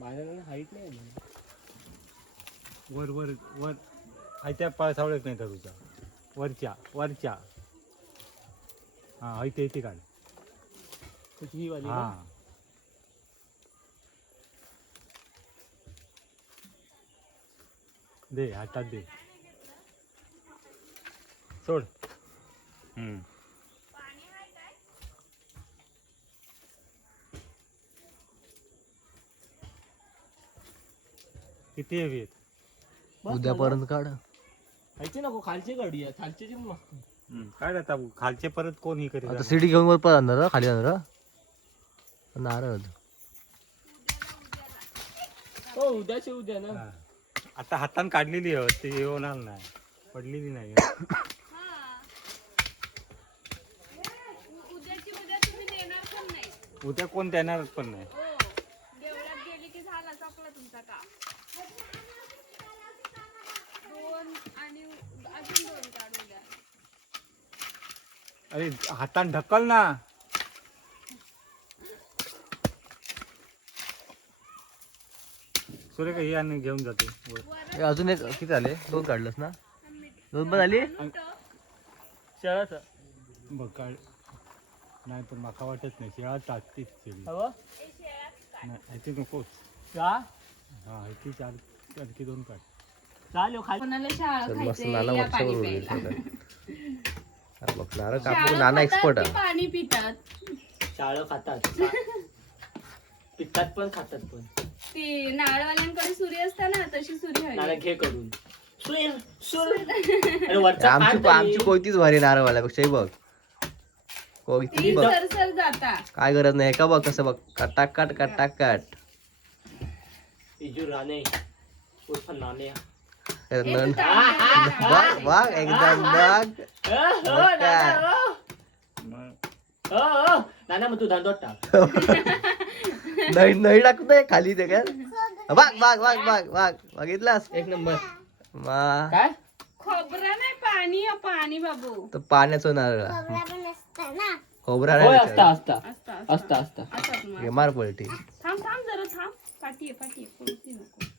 माझ्याकडे हाईट नाही. वर वर वर. आहे त्या पाळसावळ्यात नाही तर तुझा. वरच्या वरच्या. हा इथे इथे काढ ही वाली हा. का? दे हातात दे. सोड. हम्म. किती हवी आहेत? उद्यापर्यंत काढ. खायची नको खालची काढूया खालची जी मस्त. हम्म, काय आता खालचे परत कोण ही करीत आता? सीडी घेऊन वर परत आणणार हं? खाली आणणार हं? नारळ. हो उद्याचे उद्या ना. हा. आता हातान काढलेली आहे ते येणार नाही. पडलेली नाही. उद्याची उद्या तुम्ही देणार पण नाही. उद्या कोण देणार पण नाही. हो. देवळात गेली की झाला संपला तुमचा का? दोन आणि अजून दोन काढू द्या. अरे हातान ढकल ना. सुरेख हे आणि घेऊन जाते वर. हे अजून एक किती झाले दोन काढलंस ना? दोन पण आली? शेळाचा. बघ काढ. नाही पण माका वाटत नाही. शिळा टाकतीच शिळी हवं? नाही ह्याची नकोच. का? हा ह्याची चार चार की दोन काढ. चालेल खाली. कोणाला शाळा तर मस्त खायचंय नाना या वरच्यावर पाणी उरलेलं प्यायला. सगळं. हा बघ नारळ कापूर शाळा नाना खातात एक्सपर्ट की आहे. पाणी पितात? शाळं खातात. पितात पण खातात पण. ते नारळवाल्यांकडे सुरी असते ना तशी सुरी नाला हवी घे करून. सुर सुर. अरे वरचा आमची काढ आमची तरी. कोयतीच भारी नारळवाल्यापेक्षा हे बघ. कोयती ती बघ. सरसर जाता. काय गरज नाही का बघ कसं बघ. कटाकट कटाकट इजू राणे उर्फ नाणे नन- तू तांदूळ बघ बघ एकदम बघ मग नाना, काय? मग. नाना मग तू धंदोत टाक नाही नाही टाकतोय खाली ते काय बघ बघ बघ बघ बघ बघितलास एक नंबर मा काय खोबरं नाही पाणी आहे पाणी बाबू तर पाण्याचं नारळ खोबरा होय नाही असता असता असता असता असता असतात मग. हे मार पलटी 把地把地过来地上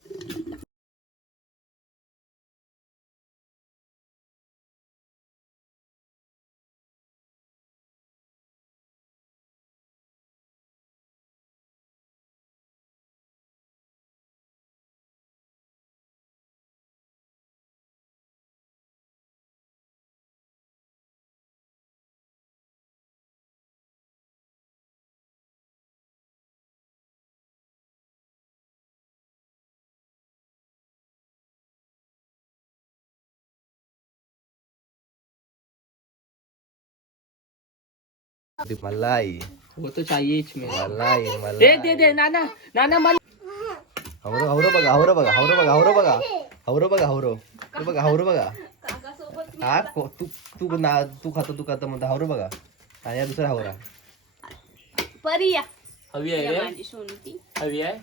मलाई वो तो चाहिए में मलाई दे मलाई दे दे नाना नाना मला हावरो हावरो बघा हावरो बघा हावरो बघा हावरो बघा हावरो बघा हावरो तू बघा हावरो बघा हा को- तू तू ना तू खातो तू खातो म्हणतो हावरो बघा आणि दुसरा हावरा परी या हवी आहे हवी आहे